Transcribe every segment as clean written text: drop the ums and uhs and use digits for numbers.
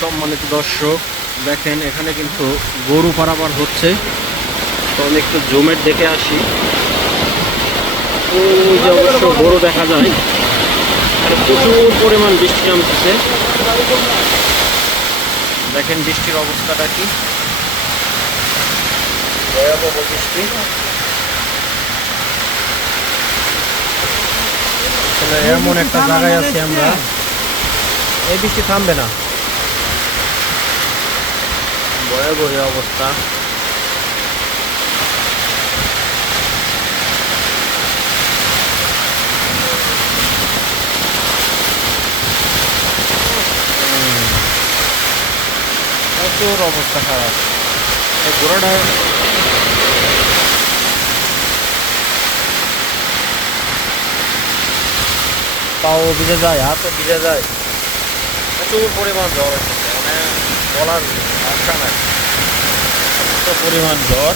সম্মানিত দর্শক, দেখেন এখানে কিন্তু গরু পারাপার হচ্ছে। তো আমি একটু জুমের দেখে আসি। ওই যে অবশ্য গরু দেখা যায়। আর প্রচুর পরিমাণ বৃষ্টি নামতেছে। দেখেন বৃষ্টির অবস্থাটা কি ভয়াবহ বৃষ্টি। এমন একটা জায়গায় আছি আমরা, এই বৃষ্টি থামবে না, ভয়াবহ অবস্থা। প্রচুর অবস্থা খারাপ। এই ঘোড়াটা পাও ভিজে যায়, হাতও ভিজে যায়। প্রচুর পরিমাণ জ্বর হচ্ছে, মানে বলার ভাষা নাই, এত পরিমাণ জ্বর।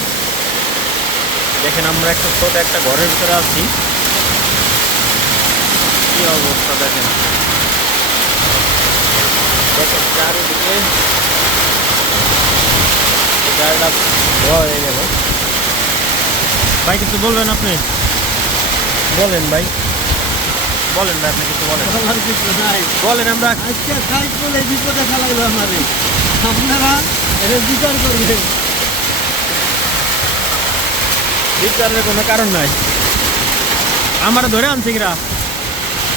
দেখেন আমরা একটা ছোট একটা ঘরের ভিতরে আছি, কি অবস্থা দেখেন। দেখেন চারিদিকে জায়গা ধোয়া হয়ে গেল। ভাই কিছু বলবেন আপনি? বলেন ভাই, বলেন ভাই, আপনি কিছু বলেন। বলেন। আমরা আজকে সাইড বলে বিপদে ফেলাইলো আমাদের, আপনারা এটা বিচার করবেন। বিচারের কোনো কারণ নাই। আমার ধরে আনছি কিরা,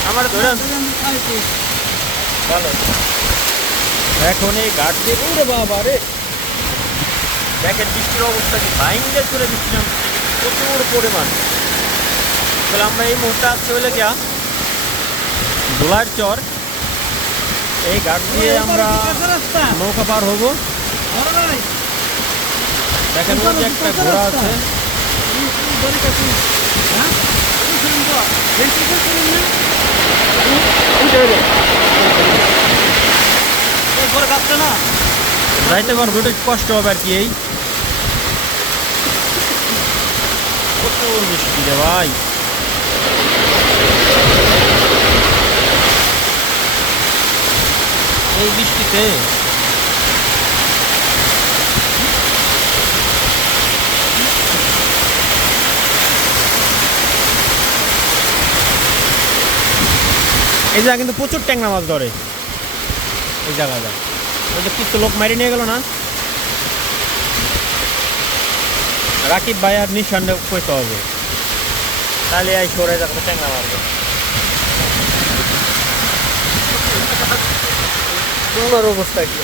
আমার ধরে আনছি ভালো। এখন এই ঘাট দিয়ে উড়ে বাবা রে, দেখেন বৃষ্টির অবস্থা কি বাইরে চলে, বৃষ্টি নামছে প্রচুর পরিমাণ। তাহলে আমরা এই মুহূর্তে আছি হইলে গিয়া দোলার চর। এই ঘাট দিয়ে আমরা নৌকা পার হব। দেখেন ওই যে একটা ঘোড়া আছে। যাইতে পারবো, একটু কষ্ট হবে আর কি। এই প্রচুর বৃষ্টি রে ভাই। এই বৃষ্টিতে এই জায়গা কিন্তু প্রচুর ট্যাংরা মাছ ধরে এই জায়গাটা। ওই যে কিছু লোক মারি নিয়ে গেল না, রাকিব ভাই আর নিঃসন্দেহ কইতে হবে, তাহলে এই সরে যাবে ট্যাংরা মারবে। তোমার অবস্থা কি?